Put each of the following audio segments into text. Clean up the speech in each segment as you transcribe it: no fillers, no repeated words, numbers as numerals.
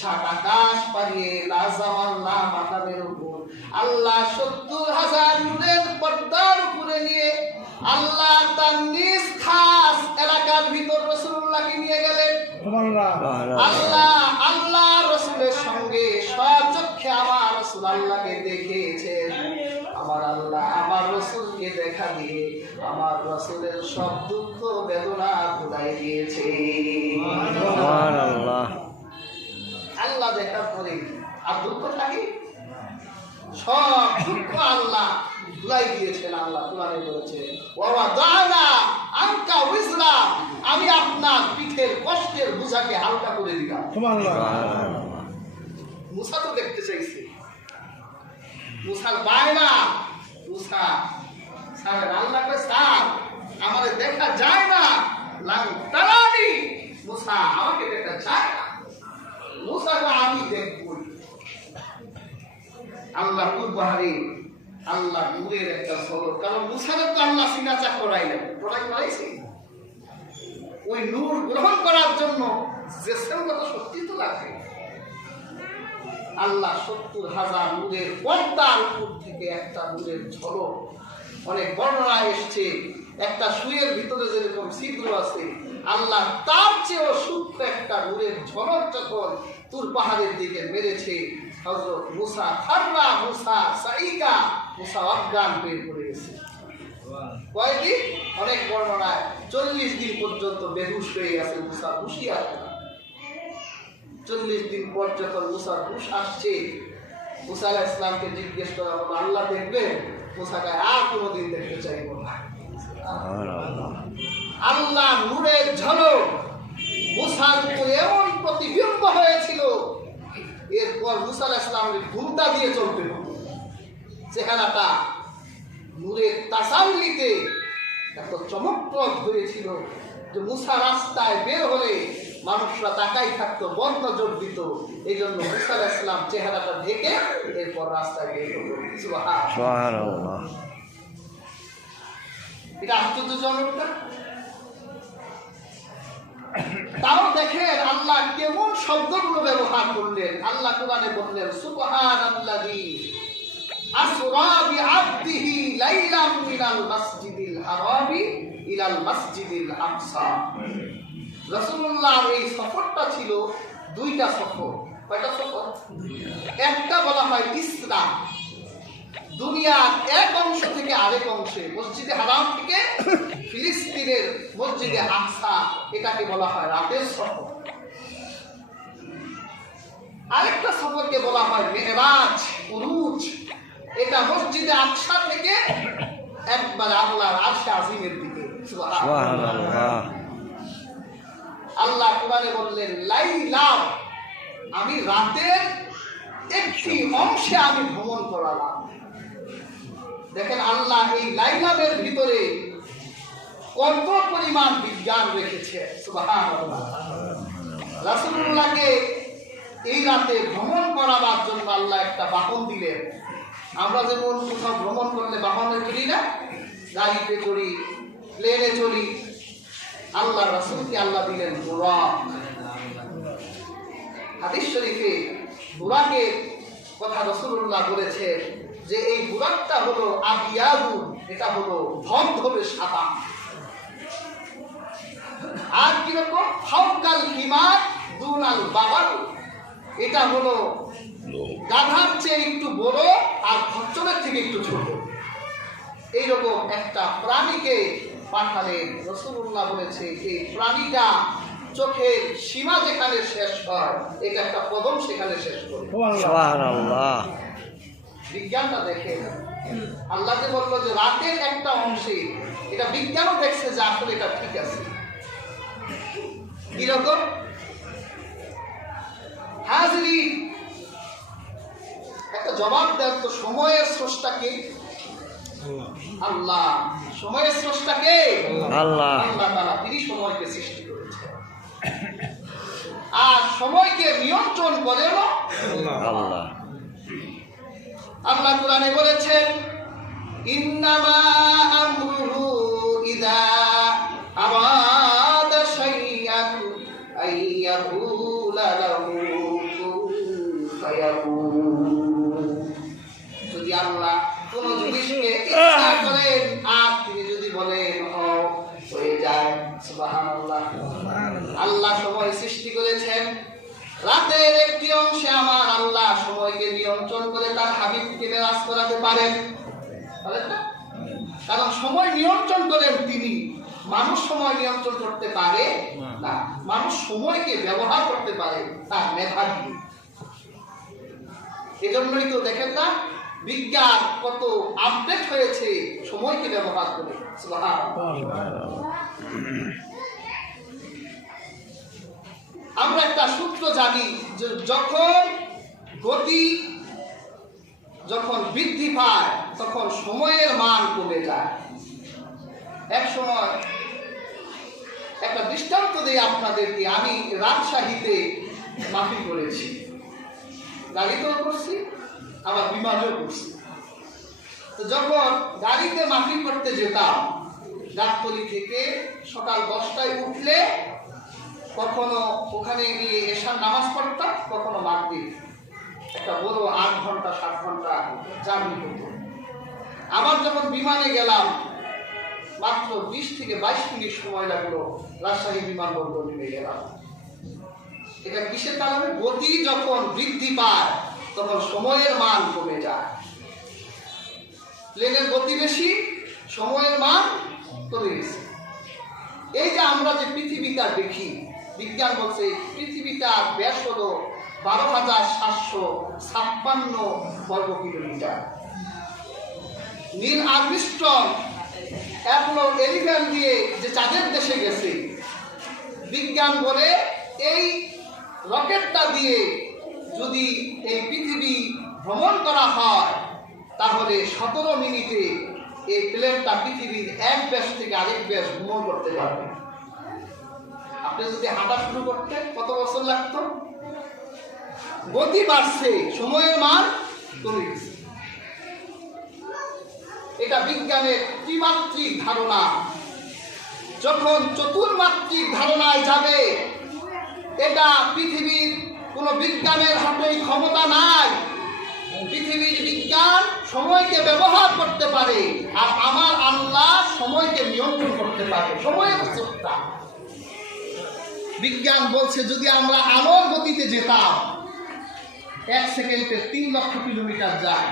সাত আকাশ পাড়িয়ে লাজামাল্লাহ মাকামের উপর আল্লাহ ৭০,০০০ নূরের পর্দার উপরে নিয়ে আল্লাহ তার নিজ খাস এলাকার ভিতর রাসূলুল্লাহকে নিয়ে গেলেন। আল্লাহ রাসূলের সঙ্গে স্বচক্ষে আমার রাসূল আল্লাহকে দেখেছেন। আমার আল্লাহ আমার রাসূলকে দেখা দিয়ে আমার রাসূলের সব দুঃখ বেদনা ভুলাই দিয়েছে। সুবহানাল্লাহ। আল্লাহ দেখার পরে আর দুঃখ থাকে? সব দুঃখ আল্লাহ ভুলাই দিয়েছেন। আল্লাহ কোরআনে বলেছে ওয়া দানা আনকা উজরা, আমি আপনার পিঠের কষ্টের বোঝাকে হালকা করে দিলাম। সুবহানাল্লাহ। মুসা তো দেখতে চাইছে, মুসার বায়না, মুসা সারা আল্লাহ কয় স্যার আমারে দেখা যায় না, লাং তারানি, মুসা আমাকে দেখা যায় না। মুসা কয় আমি দেখব। আল্লাহ কুরবাহারি আল্লাহ নূরের একটা সরল, কারণ মুসাকে তো আল্লাহ সিনাচা করাইলেন, করাইছে ওই নূর গ্রহণ করার জন্য যে সঙ্গত শক্তি তো লাগবে। আল্লাহ ৭০,০০০ নূরের পর্দার উপর থেকে একটা নূরের ঝলক, অনেক বর্ণনা এসছে একটা সুয়ের ভিতরে যেরকম ছিদ্র আছে, আল্লাহ তার চেয়েও সূক্ষ্ম একটা নূরের ঝলক যখন তুর পাহাড়ের দিকে মেরেছে, হযরত মুসা খাররা, মুসা সাইকা, মুসা অজ্ঞান হয়ে পড়ে গেছে। কয়েকদিন, অনেক বর্ণনায় ৪০ দিন পর্যন্ত বেহুশ হয়ে গেছে মুসা, হুশই আসে না। ৪০ দিন পর যখন মুসার হুশ আসছে, মুসা আলাইহিস সালামকে জিজ্ঞেস করা হলো আল্লাহ দেখবেন? মুসা কয় আর কোনোদিন দেখতে চাইব না। আল্লাহ নূরের ঝলক মুসার উপর এমন প্রতিবিম্ব হয়েছিল, এরপর মুসা আলাইহিস সালামের ঘুমটা দিয়ে চলতে হতো। চেহারাটা নূরের তাসাল্লিতে এত চমকপ্রদ হয়েছিল যে মুসা রাস্তায় বের হলে মানুষরা তাকাই থাকতো, বন্ধ জোর দিত। এই জন্য মুসা আলাইহিস সালাম চেহারাটা ঢেকে এরপর রাস্তায় বের হতো। সুবহানাল্লাহ। এটা আশ্চর্যজনক না? তাও দেখেন আল্লাহ কেমন শব্দগুলো ব্যবহার করলেন। আল্লাহ কোরআনে বললেন সুবহানাল্লাযী আসরা বিআবদিহি লাইলাম মিনাল মাসজিদিল হারামি ইলাল মাসজিদিল আকসা। রাসূলুল্লাহর এই সফরটা ছিল দুইটা সফর। কয়টা সফর? একটা বলা হয় ইসরা, দুনিয়ার এক অংশ থেকে আরেক অংশে, মসজিদে হারাম থেকে ফিলিস্তিনের মসজিদে আকসা, এটাকে বলা হয় রাতের সফর। আরেকটা সফরকে বলা হয় মেরাজ, উরুজ। এটা মসজিদে আকসা থেকে একবার আল্লাহর আরশে আজিমের দিকে। সুবহানাল্লাহ। আল্লাহ কোরআনে বললেন লাইলাম, আমি রাতের একটি অংশে আমি ভ্রমণ করালাম। দেখেন আল্লাহ এই লাইলামের ভিতরে কত পরিমাণ বিজ্ঞান রেখেছে। সুবহানাল্লাহ। রাসূলুল্লাহকে এই রাতে ভ্রমণ করাবার জন্য আল্লাহ একটা বাহন দিলেন। আমরা যেমন কোথাও ভ্রমণ করলে বাহনে চড়ি না, গাড়িতে চড়ি, প্লেনে চড়ি, আল্লাহ রাসূলকে আল্লাহ দিলেন বুরাক। হাদিস শরীফে বুরাকের কথা রাসূলুল্লাহ বলেছে যে এই বুরাকটা হলো আবিয়াদু, এটা হলো ধবধবে সাদা। আর কিরকম? ফাওকাল হিমার দুনাল বাগাল, এটা হলো গাধার চেয়ে একটু বড় আর খচ্চরের থেকে একটু ছোট। এইরকম একটা প্রাণীকে পাঠালেন। রাসূলুল্লাহ বলেছে এই প্রাণীটা চোখের সীমা যেখানে শেষ হয়, এটা একটা কদম সেখানে শেষ করে। সুবহানাল্লাহ। বিজ্ঞানটা দেখে আল্লাহ যে বললো যে রাতের একটা অংশে, এটা বিজ্ঞানও দেখছে যে আসলে এটা ঠিক আছে। কিরকম? হাজরি একটা জবাব দেন তো, সময়ের স্রষ্টাকে আল্লাহ। সময়ের স্রষ্টাকে আল্লাহ। আল্লাহ তাআলা, তিনি সময়কে সৃষ্টি করেছেন। আর সময়কে নিয়ন্ত্রণ করেন আল্লাহ। আল্লাহ কোরআনে বলেছেন ইন্নামা আমরুহু ইযা আরাদা শাইআন আইয়াকুলা লাহু কুন রাতের একটি অংশে আমার আল্লাহ সময়কে নিয়ন্ত্রণ করে তার হাবিবকে মেরাজ করাতে পারেন না? কারণ সময় নিয়ন্ত্রণ করেন তিনি, মানুষ সময় নিয়ন্ত্রণ করতে পারে না। মানুষ সময়কে ব্যবহার করতে পারে তার মেধা দিয়ে। এজন্যই তো দেখেন না বিজ্ঞান কত আপডেট হয়েছে সময়কে ব্যবহার করে। আমরা একটা সূত্র জানি যে গতি যখন বৃদ্ধি পায় তখন সময়ের মান কমে যায়। এক সময় একটা দৃষ্টান্ত দিই আপনাদেরকে। আমি রাজশাহীতে মাহফিল করেছি, গাড়িতেও করছি আবার বিমানেও করছি। তো যখন গাড়িতে মাহফিল করতে যেতাম গাবতলী থেকে সকাল 10টায় উঠলে কখনো ওখানে গিয়ে এশার নামাজ পড়তাম, কখনো মাগরিব। একটা বড় 8 ঘন্টা 7 ঘন্টা জার্নি হতো। আবার যখন বিমানে গেলাম মাত্র 20 থেকে 22 মিনিট সময় লাগলো রাজশাহী বিমানবন্দর নেমে গেলাম। এটা কিসের কারণে? গতি যখন বৃদ্ধি পায় তখন সময়ের মান কমে যায়। প্লেনের গতি বেশি, সময়ের মান কমে গেছে। এই যে আমরা যে পৃথিবীটা দেখি, বিজ্ঞান বলছে পৃথিবীটার ব্যাস হলো 12,756 বর্গ কিলোমিটার। নীল আর্মস্ট্রং অ্যাপোলো 11 দিয়ে যে চাঁদের দেশে গেছে, বিজ্ঞান বলে এই রকেটটা দিয়ে যদি এই পৃথিবী ভ্রমণ করা হয় তাহলে 17 মিনিটে এই প্লেনটা পৃথিবীর এক দেশ থেকে আরেক দেশ ভ্রমণ করতে পারবে। আপনি যদি হাঁটা শুরু করতে কত বছর লাগতো? গতি বাড়ছে, সময়ের মান কমে গেছে। এটা বিজ্ঞানের ত্রিমাত্রিক ধারণা। যখন চতুর্মাত্রিক ধারণায় যাবে, এটা পৃথিবীর কোন বিজ্ঞানের হাতে ক্ষমতা নাই। পৃথিবীর বিজ্ঞান সময়কে ব্যবহার করতে পারে, আর আমার আল্লাহ সময়কে নিয়ন্ত্রণ করতে পারে। সময়ের সত্তা বিজ্ঞান বলছে যদি আমরা আলোর গতিতে যেতাম 1 সেকেন্ডে 3 লক্ষ কিলোমিটার যায়।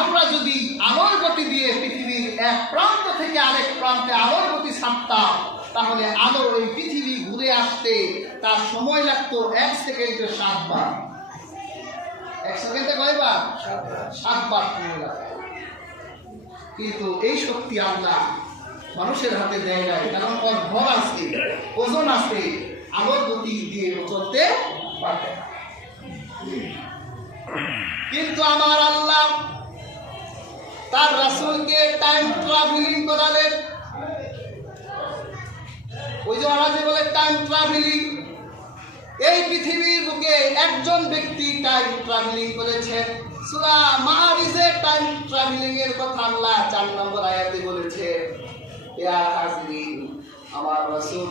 আমরা যদি আলোর গতি দিয়ে পৃথিবীর এক প্রান্ত থেকে আরেক প্রান্তে আলোর গতি ছাড়তাম তাহলে আলোর এই পৃথিবী ঘুরে আসতে তার সময় লাগতো 1 সেকেন্ডে 7 বার। 1 সেকেন্ডে কয়বার? 7 বার সময় লাগতো। কিন্তু এই শক্তি আল্লাহ মানুষের হাতে দেয় নাই, কারণ ওর ভর আছে, ওজন আছে, আলোর গতি দিয়ে চলতে পারে। কিন্তু আমার আল্লাহ তার রাসূলকে টাইম ট্রাভেলিং করালেন। ওই যে ওরা যে বলে টাইম ট্রাভেলিং, এই পৃথিবীর বুকে একজন ব্যক্তি টাইম ট্রাভেলিং করেছেন। সূরা মাআরিজে টাইম ট্রাভেলিং এর কথা আল্লাহ 4 নম্বর আয়াতে বলেছে, ইয়া হাজরিন, আমার রাসূল,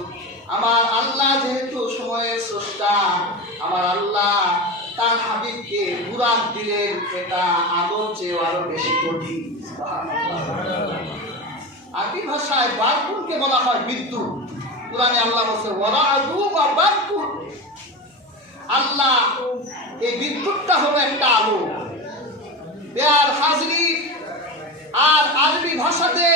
আমার আল্লাহ যেহেতু সময়ের স্রষ্টা, আমার আল্লাহ তার হাবিবকে বুরাক দিলেন, এটা আলোর চেয়ে আরো বেশি কঠিন। আরবি ভাষায় বারকুনকে বলা হয় বিদ্যুৎ। কুরআনে আল্লাহ বলছে ওয়ারাদু ওয়া বারকুন। আল্লাহ এই বিদ্যুৎটা হলো একটা আলো। বেয়ার হাজরি, আর আরবি ভাষাতে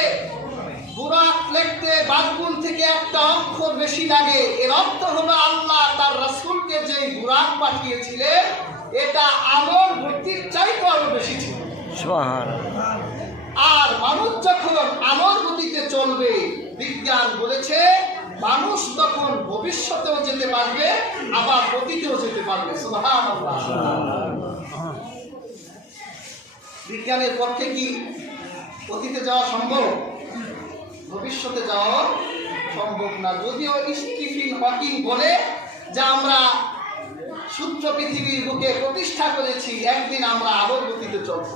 বুরাক লিখতে বারকুন থেকে একটা অক্ষর বেশি লাগে। এর অর্থ হলো আল্লাহ তার রাসূলকে যে বুরাক পাঠিয়েছিলেন এটা আলোর গতির চাইতে আরো বেশি ছিল। সুবহানাল্লাহ। আর মানুষ যখন আলোর গতিতে চলবে, বিজ্ঞান বলেছে মানুষ তখন ভবিষ্যতেও যেতে পারবে, আবার অতীতেও যেতে পারবে। সুবহানাল্লাহ। বিজ্ঞানের পক্ষে কি অতীতে যাওয়া সম্ভব? ভবিষ্যতে যাওয়া সম্ভব না। যদিও স্টিফেন হকিং বলে যে আমরা সূত্র পৃথিবীর বুকে প্রতিষ্ঠা করেছি, একদিন আমরা আলোর গতিতে চলব।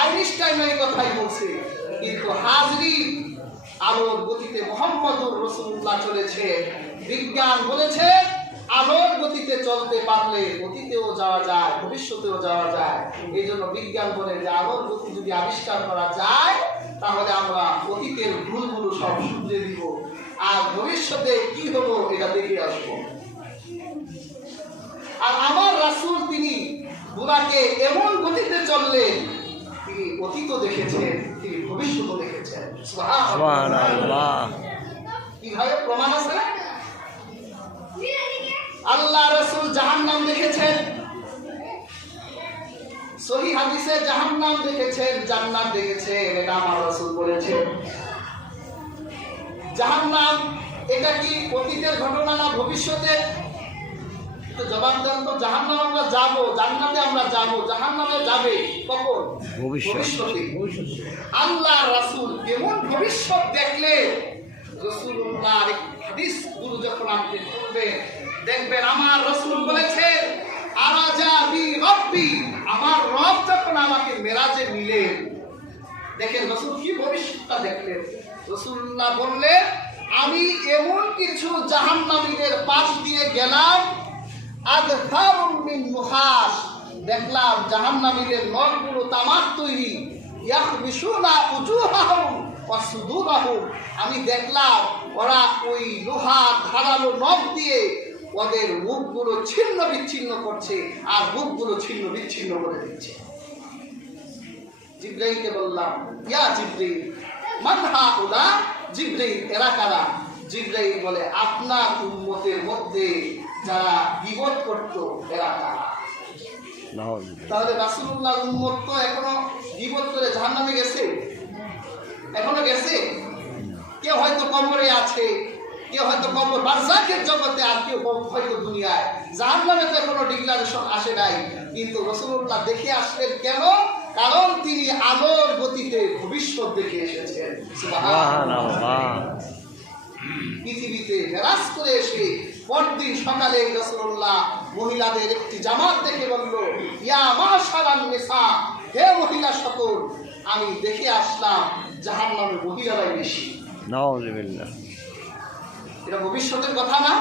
আইনস্টাইন এই কথাই বলছে, কিন্তু হাজরি আলোর গতিতে মুহাম্মদুর রাসূলুল্লাহ চলেছে। বিজ্ঞান বলেছে আলোর গতিতে চলতে পারলে অতীতেও যাওয়া যায়, ভবিষ্যতেও যাওয়া যায়। এই জন্য বিজ্ঞান বলে যে আলোর গতি যদি আবিষ্কার করা যায় তাহলে আমরা অতীতের ভুলগুলো সব শুধরে দিব, আর ভবিষ্যতে কি হবো এটা দেখে আসবো। আর আমার রাসূল তিনি বুরাকে এমন গতিতে চললেন, তিনি অতীত দেখেছেন, তিনি ভবিষ্যৎ দেখেছেন। সুবহানাল্লাহ। কিভাবে প্রমাণ আছে? আল্লাহ রাসূল জাহান্নাম দেখেছেন, সহিহ হাদিসে জাহান্নাম দেখেছেন, জান্নাত দেখেছেন, এটা আমার রাসূল বলেছেন। জাহান্নাম এটা কি অতীতের ঘটনা না ভবিষ্যতের? তো জবাব দেন তো। জাহান্নাম আমরা যাব, জান্নাতে আমরা যাব, জাহান্নামে যাবে কখন? ভবিষ্যতে। আল্লাহ রাসূল কেমন ভবিষ্যৎ দেখলেন? রাসূলুল্লাহর হাদিস গুলো যখন আপনি পড়বেন দেখবেন আমার রাসূল বলেছেন, আরাজা বি রব্বি, আমার রব যখন আমাকে মেরাজে নিলেন, দেখেন রাসূল কি ভবিষ্যৎটা দেখলেন। রাসূলুল্লাহ বললেন, আমি এমন কিছু জাহান্নামীদের পাশ দিয়ে গেলাম, আদহারুম মিন মুহাস, দেখলাম জাহান্নামীদের নখগুলো তামার তৈরি, ইয়াখবিশুনা উজুহাহুম ওয়া সুদুরাহুম, আমি দেখলাম ওরা ওই লোহার ধারালো নখ দিয়ে ওদের মুখগুলো ছিন্ন বিচ্ছিন্ন করছে আর মুখগুলো ছিন্ন বিচ্ছিন্ন করে দিচ্ছে। জিবরাইলকে বললাম, ইয়া জিবরাইল মান হাউলা, জিবরাইল এরা কারা? জিবরাইল বলে, আপনার উম্মতের মধ্যে যারা বিপদ করত এরা কারা? তাহলে রাসূলুল্লাহ উম্মত তো এখনো বিপদ করে জাহান্নামে গেছে? এখনো গেছে? কেউ হয়তো কবরে আছে, কেউ হয়তো কবর বারজাখের জগতে, আর কেউ হয়তো দুনিয়ায়। জাহান্নামে তো এখনো ডিক্লারেশন আসে নাই, কিন্তু রাসূলুল্লাহ দেখে আসলেন কেন? কারণ তিনি আলোর গতিতে ভবিষ্যৎ দেখে এসেছেন। সুবহানাল্লাহ। পৃথিবীতে মেরাজ করে এসে পরদিন সকালে রাসূলুল্লাহ মহিলাদের একটি জামাত দেখে বলল, ইয়া মাশারান নিসা, হে মহিলা সকল, আমি দেখে আসলাম জাহান্নামে মহিলারাই বেশি। নাউযুবিল্লাহ। এটা ভবিষ্যতের কথা না?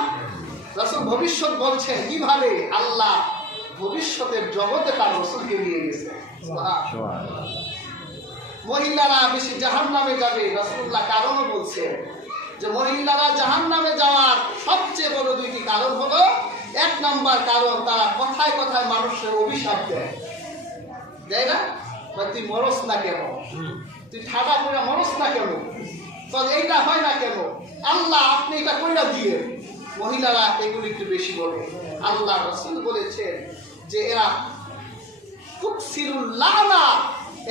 রাসূল ভবিষ্যৎ বলছেন কিভাবে? আল্লাহ ভবিষ্যতের জগতে তার রাসূলকে নিয়ে গেছে। সুবহানাল্লাহ। মহিলারা বেশি জাহান্নামে যাবে, রাসূলুল্লাহ কারণও বলছেন যে মহিলারা জাহান্নামে যাওয়ার সবচেয়ে বড় দুইটি কারণ হলো, এক নাম্বার কারণ তারা কথায় কথায় মানুষের অভিশাপ দেয়, দেয় না? তুই মরস না কেন, তুই ঠাডা করে মরস না কেন, তো এইটা হয় না কেন, আল্লাহ আপনি এটা কইরা দিয়ে। মহিলারা এগুলি একটু বেশি বলে। আল্লাহ রাসূল বলেছেন যে এরা তুকসিরুল লানা,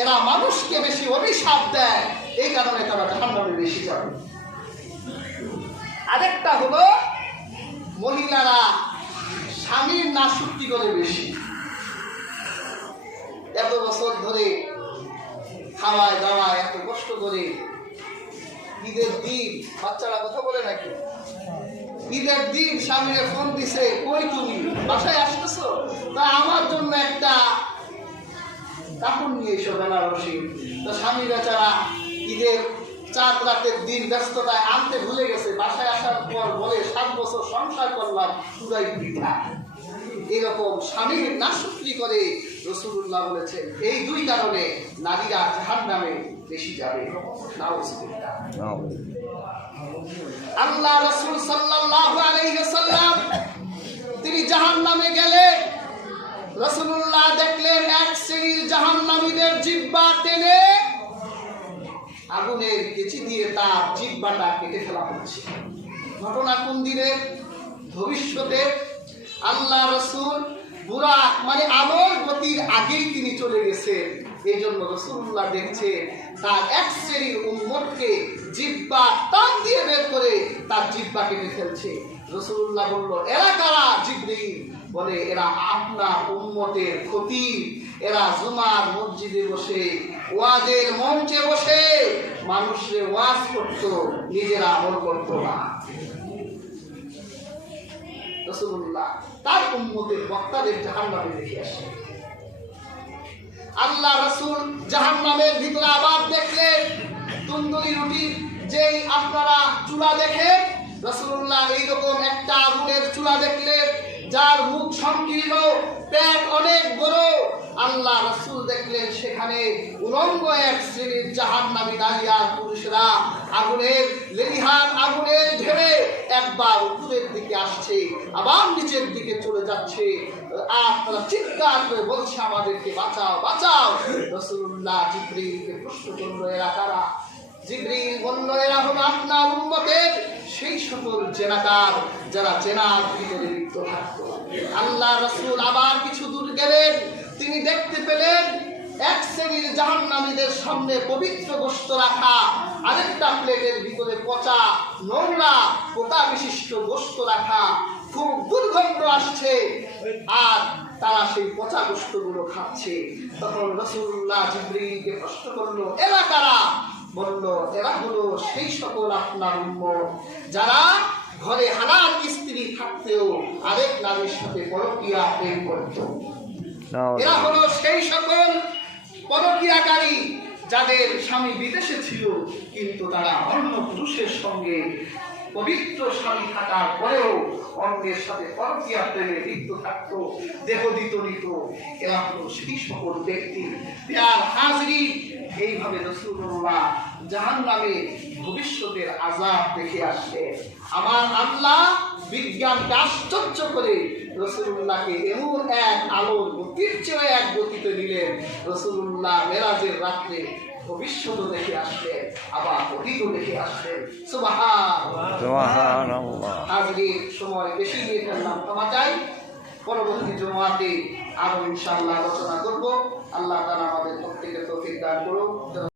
এরা মানুষকে বেশি অভিশাপ দেয়, এই কারণে তারা জাহান্নামে বেশি যাবে। আরেকটা হলো মহিলারা স্বামীর নাশকতি করে বেশি। এত বছর ধরে খাওয়ায় দাওয়ায় এত কষ্ট করে, ঈদের দিন বাচ্চারা কথা বলে নাকি, ঈদের দিন স্বামীরে ফোন দিছে, কই তুমি, বাসায় আসতেছো? তা আমার জন্য একটা কাপড় নিয়ে এসো বেনারসি। তো স্বামী বেচারা ঈদের চাঁদ রাতের দিন ব্যস্ততায় আনতে ভুলে গেছে, বাসায় আসার পর বলে 7 বছর সংসার করলাম পুরাই বৃথা। এরকম স্বামীর নাশকতি করে রাসূলুল্লাহ বলেছেন এই দুই কারণে নারীরা জাহান্নামে বেশি যাবে। নাউযুবিল্লাহ। আল্লাহ রাসূল সাল্লাল্লাহু আলাইহি ওয়াসাল্লাম তিনি জাহান্নামে গেলেন, রাসূলুল্লাহ দেখলেন এক শ্রেণীর জাহান্নামীদের জিহ্বা টেনে আগুনের কেচি দিয়ে তার জিহ্বাটা কেটে ফেলা হচ্ছে। ঘটনা কোন দিনের? ভবিষ্যতে। আল্লাহ রাসূল বুরাক মানে আলোর গতির আগেই তিনি চলে গেছেন। এই জন্য রাসূলুল্লাহ দেখছে তার এক শ্রেণীর উম্মতকে জিহ্বা টান দিয়ে বের করে তার জিহ্বা কেটে ফেলছে। রাসূলুল্লাহ বলল, এরা কারা? জিবরীল বলে, এরা আপনার উম্মতের ক্ষতি। এরা জুমার মসজিদে বসে, ওয়াজের মঞ্চে বসে মানুষের ওয়াজ করত, নিজেরা আমল করত না। রাসূলুল্লাহ তার উম্মতের বক্তাদের জাহান্নামে রেখে আসে। আল্লাহ রাসূল জাহান্নামের ভিতরে আবার দেখলেন তন্দুরি রুটির যেই আপনারা চুলা দেখেন, রাসূলুল্লাহ এইরকম একটা আগুনের চুলা দেখলেন, যার মুখ সংকীর্ণ, পেট অনেক বড়, আল্লাহ রাসূল দেখলেন সেখানে উলঙ্গ এক শ্রেণীর জাহান্নামী নারী আর পুরুষরা আগুনের লেলিহান আগুনের ঢেউয়ে একবার উপরের দিকে আসছে, আবার নিচের দিকে চলে যাচ্ছে, আর তারা চিৎকার করে বলছে, আমাদেরকে বাঁচাও বাঁচাও। রাসূলুল্লাহ জিবরীলকে প্রশ্ন করলো, এরা কারা? জিবরীল বলল, এরা হলো আপনার উম্মতের সেই সকল জেনাকার যারা জেনার ভিতরে লিপ্ত থাকতো। আল্লাহ রাসূল আবার কিছু দূর গেলেন, তিনি দেখতে পেলেন এক শ্রেণীর জাহান্নামীদের সামনে পবিত্র গোশত রাখা, আরেকটা প্লেটের ভিতরে পচা নোংরা পোকা বিশিষ্ট গোশত রাখা, খুব দুর্গন্ধ আসছে, আর তারা সেই পচা গোশতগুলো খাচ্ছে। তখন রাসূলুল্লাহ জিবরীলকে প্রশ্ন করলো, এরা কারা? বলল, এরা হলো সেই সকল আপনার উম্মত যারা ঘরে হালাল স্ত্রী থাকতেও আরেক নারীর সাথে পরকীয়া প্রেম করত। এরা হলো সেই সকল পরকীয়াকারী যাদের স্বামী বিদেশে ছিল, কিন্তু তারা অন্য পুরুষের সঙ্গে পবিত্র স্বামী থাকার পরেও অন্যের সাথে পরকীয়া প্রেমে লিপ্ত থাকত, দেহ দিত নিত। এরা হলো সেই সকল ব্যক্তি। প্রিয় হাজরিন, এইভাবে রাসূলুল্লাহ জাহান্নামে ভবিষ্যতের আযাব দেখে আসছে। আমার আল্লাহ বিজ্ঞানকে আশ্চর্য করে রাসূলুল্লাহকে এমন এক আলোর গতির চেয়ে এক গতিতে দিলেন, রাসূলুল্লাহ মেরাজের রাত্রে ভবিষ্যৎ দেখে আসলেন, আবার অতীত দেখে আসলেন। সুবহানাল্লাহ। হাজরিন, সময় বেশি নিয়ে ফেললাম, ক্ষমা চাই। পরবর্তী জুমাতে আরো ইনশাআল্লাহ আলোচনা করব। আল্লাহ তাআলা আমাদের প্রত্যেকের তৌফিক দান করুন।